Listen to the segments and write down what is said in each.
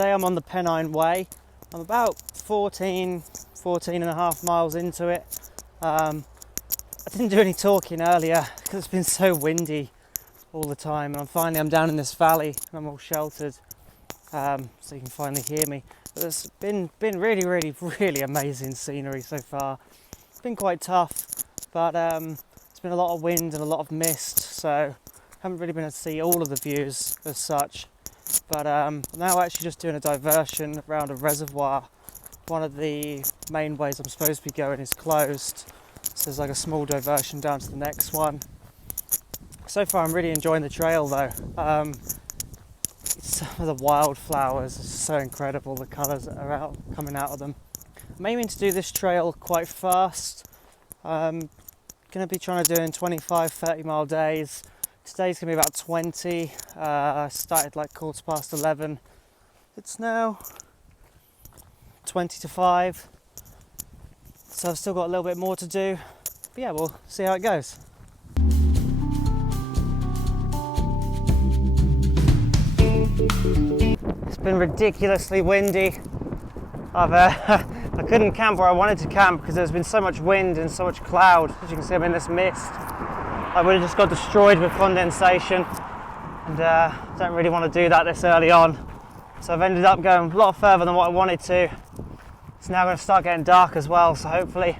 today I'm on the Pennine Way. I'm about 14 and a half miles into it. I didn't do any talking earlier because it's been so windy all the time, and I'm down in this valley and I'm all sheltered, so you can finally hear me. But it's been really amazing scenery so far. It's been quite tough, but it's been a lot of wind and a lot of mist, so haven't really been able to see all of the views as such. But now actually just doing a diversion around a reservoir. One of the main ways I'm supposed to be going is closed, so there's like a small diversion down to the next one. So far I'm really enjoying the trail though. Some of the wildflowers are so incredible, the colours that are coming out of them. I'm aiming to do this trail quite fast. I'm going to be trying to do in 25-30 mile days. Today's going to be about 20. I started like 11:15. It's now 20 to 5. So I've still got a little bit more to do. But yeah, we'll see how it goes. It's been ridiculously windy. I couldn't camp where I wanted to camp because there's been so much wind and so much cloud. As you can see, I'm in this mist. I would have just got destroyed with condensation, and don't really want to do that this early on. So I've ended up going a lot further than what I wanted to. It's now going to start getting dark as well, so hopefully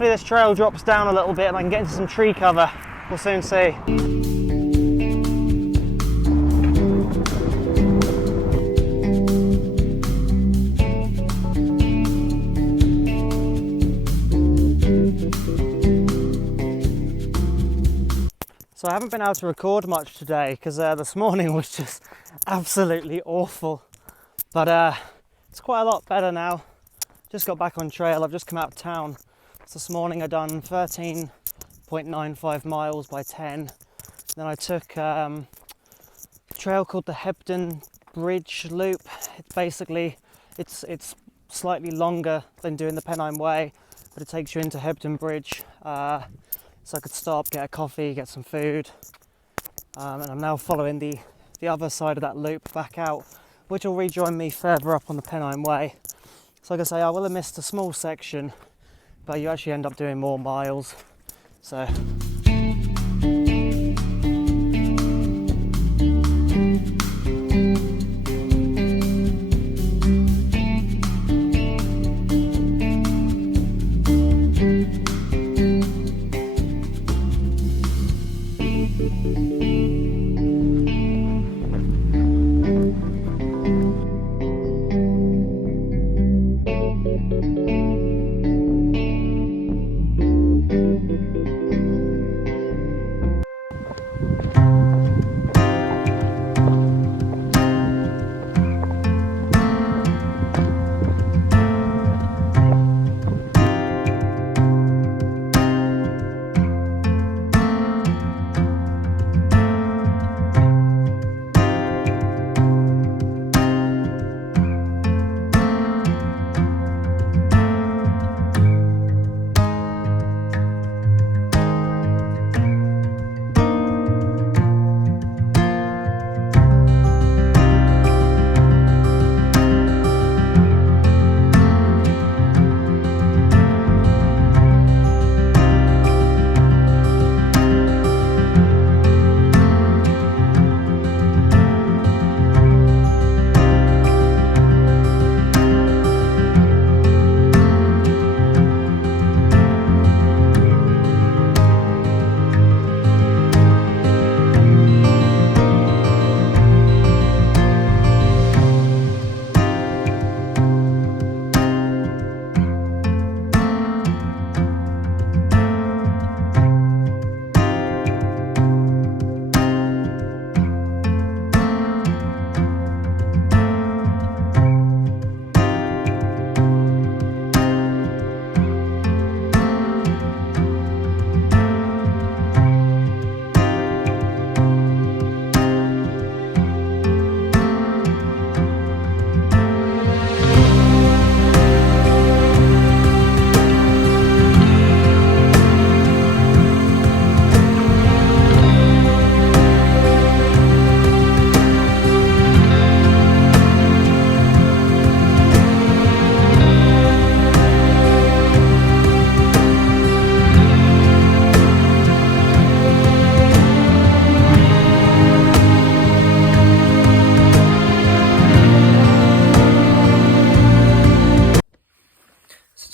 this trail drops down a little bit and I can get into some tree cover. We'll soon see. So I haven't been able to record much today because this morning was just absolutely awful. But it's quite a lot better now. Just got back on trail. I've just come out of town. So this morning I done 13.95 miles by 10. Then I took a trail called the Hebden Bridge Loop. It's slightly longer than doing the Pennine Way, but it takes you into Hebden Bridge. So I could stop, get a coffee, get some food, and I'm now following the other side of that loop back out, which will rejoin me further up on the Pennine Way. So like I say, I will have missed a small section, but you actually end up doing more miles. So.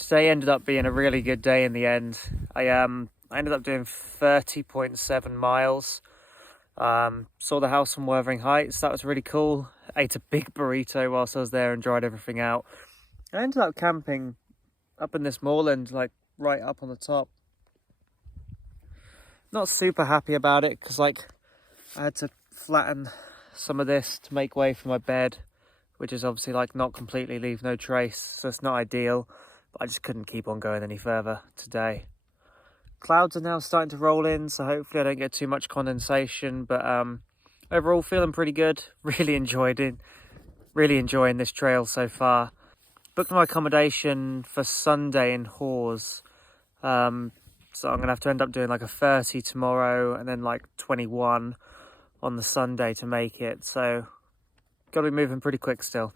Today ended up being a really good day in the end. I ended up doing 30.7 miles. Saw the house from Wuthering Heights. That was really cool. Ate a big burrito whilst I was there and dried everything out. I ended up camping up in this moorland, like right up on the top. Not super happy about it because like I had to flatten some of this to make way for my bed, which is obviously like not completely leave no trace, so it's not ideal, but I just couldn't keep on going any further today. Clouds are now starting to roll in, so hopefully I don't get too much condensation, but overall feeling pretty good. Really enjoying this trail so far. Booked my accommodation for Sunday in Hawes, so I'm gonna have to end up doing like a 30 tomorrow and then like 21 on the Sunday to make it, so gotta be moving pretty quick still.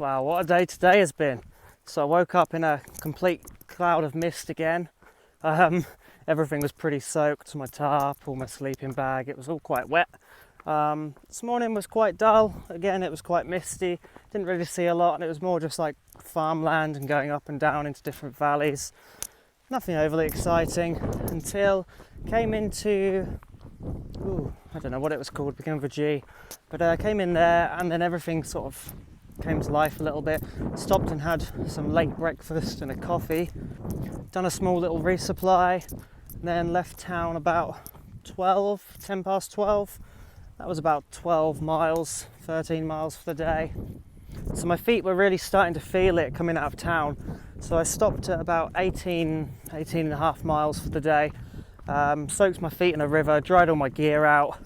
Wow, what a day today has been. So I woke up in a complete cloud of mist again. Everything was pretty soaked, my tarp, all my sleeping bag, it was all quite wet. This morning was quite dull. Again, it was quite misty, didn't really see a lot, and it was more just like farmland and going up and down into different valleys. Nothing overly exciting until came into, I don't know what it was called, beginning with a G, but I came in there and then everything sort of came to life a little bit. Stopped and had some late breakfast and a coffee, done a small little resupply, then left town about 10 past 12. That was about 12 miles, 13 miles for the day. So my feet were really starting to feel it coming out of town. So I stopped at about 18 and a half miles for the day. Soaked my feet in a river, dried all my gear out,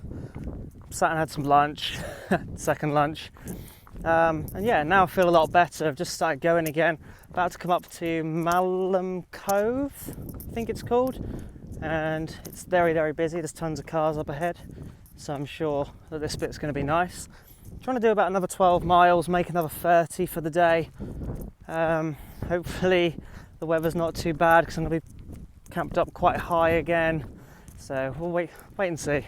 sat and had some lunch, second lunch. And yeah, now I feel a lot better. I've just started going again. About to come up to Malham Cove, I think it's called. And it's very, very busy. There's tons of cars up ahead. So I'm sure that this bit's going to be nice. Trying to do about another 12 miles, make another 30 for the day. Hopefully the weather's not too bad because I'm going to be camped up quite high again. So we'll wait and see.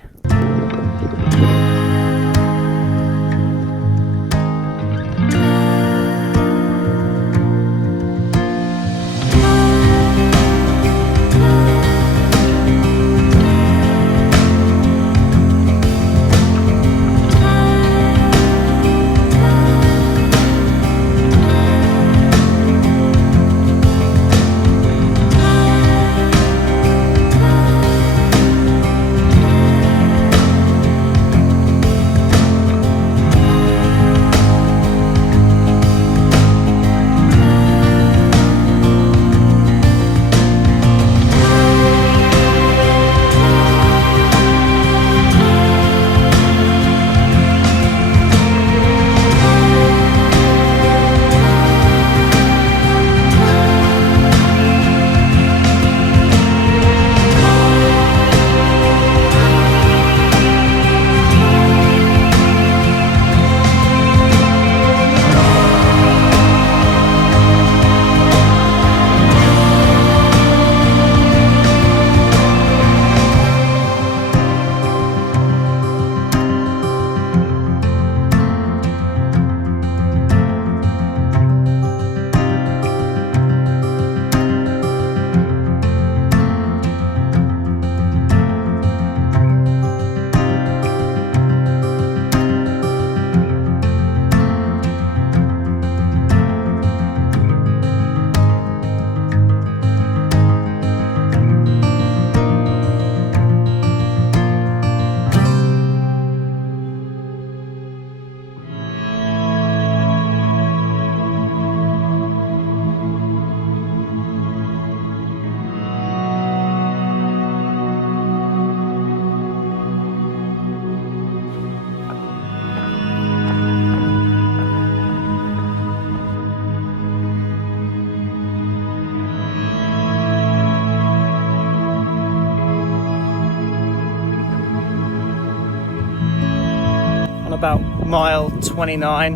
mile 29,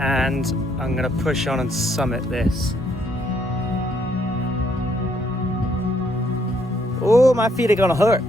and I'm going to push on and summit this. Oh, my feet are going to hurt.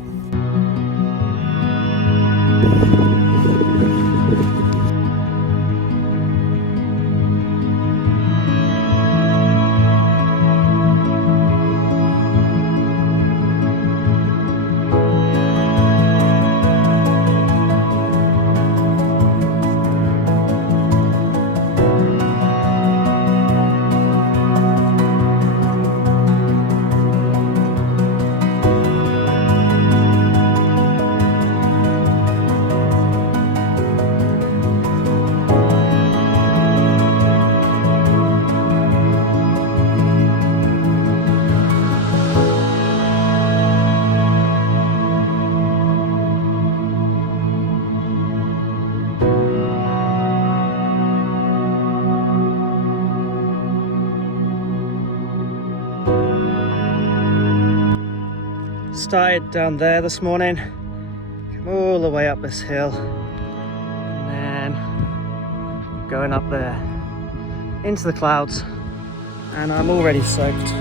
Started down there this morning, came all the way up this hill, and then going up there into the clouds, and I'm already soaked.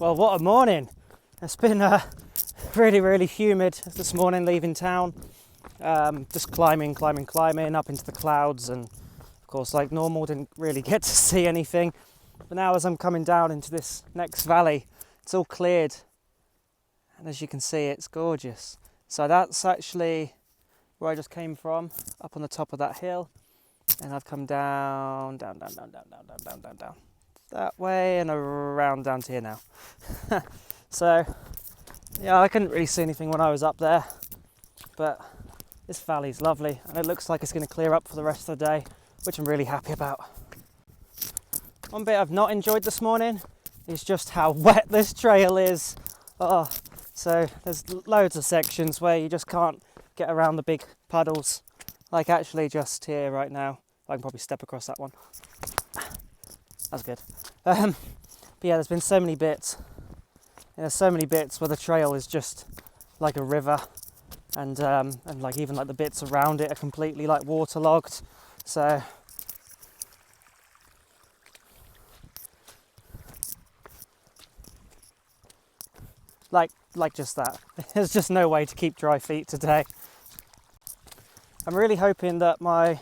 Well, what a morning. It's been really humid this morning leaving town. Just climbing up into the clouds, and of course, like normal, didn't really get to see anything. But now as I'm coming down into this next valley, it's all cleared, and as you can see, it's gorgeous. So that's actually where I just came from, up on the top of that hill, and I've come down that way and around down to here now. So yeah, I couldn't really see anything when I was up there, but this valley's lovely, and it looks like it's going to clear up for the rest of the day, which I'm really happy about. One bit I've not enjoyed this morning is just how wet this trail is. So there's loads of sections where you just can't get around the big puddles, like actually just here right now. I can probably step across that one. That's good. But yeah, there's been so many bits. And there's so many bits where the trail is just like a river, and like even like the bits around it are completely like waterlogged. So like just that. There's just no way to keep dry feet today. I'm really hoping that my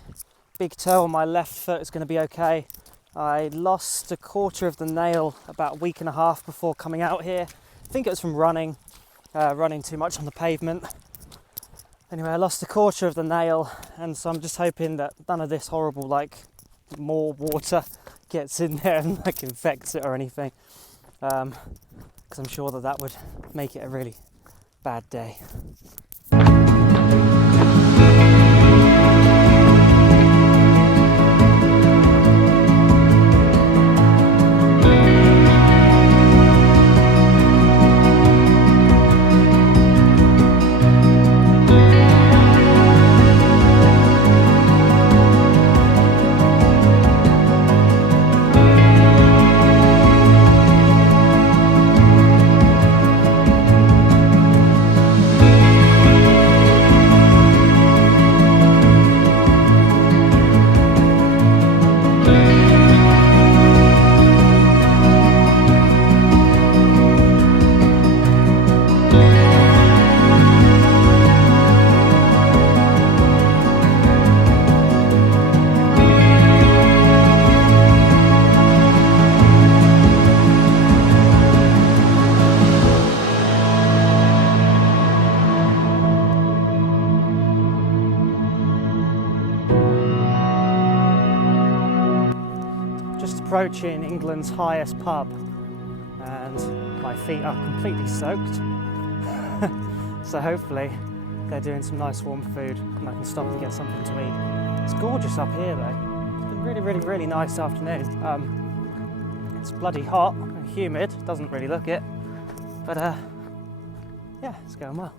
big toe on my left foot is going to be okay. I lost a quarter of the nail about a week and a half before coming out here. I think it was from running too much on the pavement. Anyway, I lost a quarter of the nail, and so I'm just hoping that none of this horrible like more water gets in there and like infects it or anything, because I'm sure that would make it a really bad day. approaching England's highest pub, and my feet are completely soaked. So hopefully they're doing some nice warm food and I can stop and get something to eat. It's gorgeous up here though. It's been really nice afternoon. It's bloody hot and humid, doesn't really look it, but yeah, it's going well.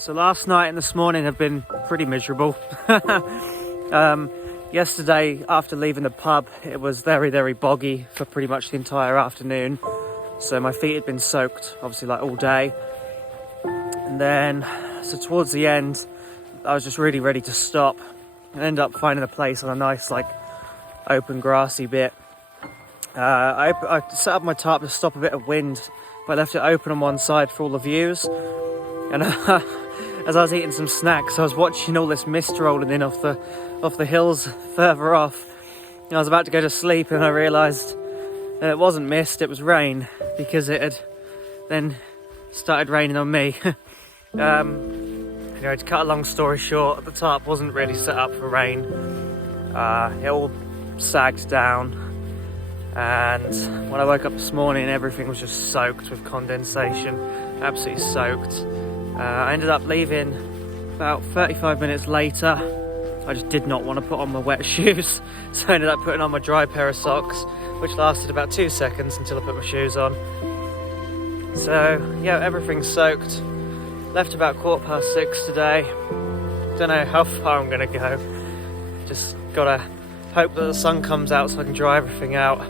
So last night and this morning have been pretty miserable. Yesterday, after leaving the pub, it was very boggy for pretty much the entire afternoon. So my feet had been soaked, obviously, like all day. And then, so towards the end, I was just really ready to stop and end up finding a place on a nice, like, open grassy bit. I set up my tarp to stop a bit of wind, but I left it open on one side for all the views. And as I was eating some snacks, I was watching all this mist rolling in off the hills further off. And I was about to go to sleep and I realised that it wasn't mist, it was rain, because it had then started raining on me. Anyway, to cut a long story short, the tarp wasn't really set up for rain. It all sagged down, and when I woke up this morning, everything was just soaked with condensation, absolutely soaked. I ended up leaving about 35 minutes later. I just did not want to put on my wet shoes, so I ended up putting on my dry pair of socks, which lasted about 2 seconds until I put my shoes on. So yeah, everything's soaked. Left about 6:15 today. Don't know how far I'm gonna go. Just gotta hope that the sun comes out so I can dry everything out.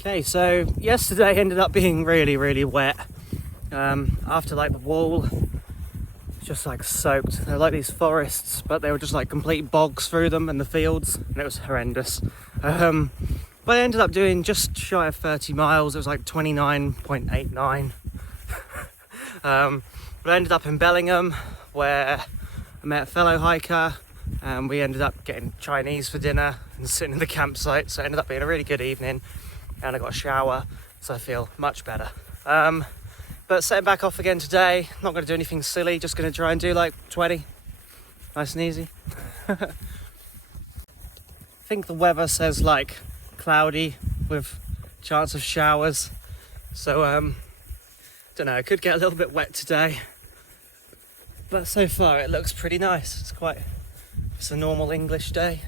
Okay, so yesterday ended up being really wet. After like the wall, just like soaked. They're like these forests, but they were just like complete bogs through them and the fields, and it was horrendous. But I ended up doing just shy of 30 miles. It was like 29.89. But I ended up in Bellingham, where I met a fellow hiker, and we ended up getting Chinese for dinner and sitting in the campsite. So it ended up being a really good evening, and I got a shower, so I feel much better. But setting back off again today. Not going to do anything silly, just going to try and do like 20, nice and easy. I think the weather says like cloudy with chance of showers, so don't know, it could get a little bit wet today, but so far it looks pretty nice. It's a normal English day.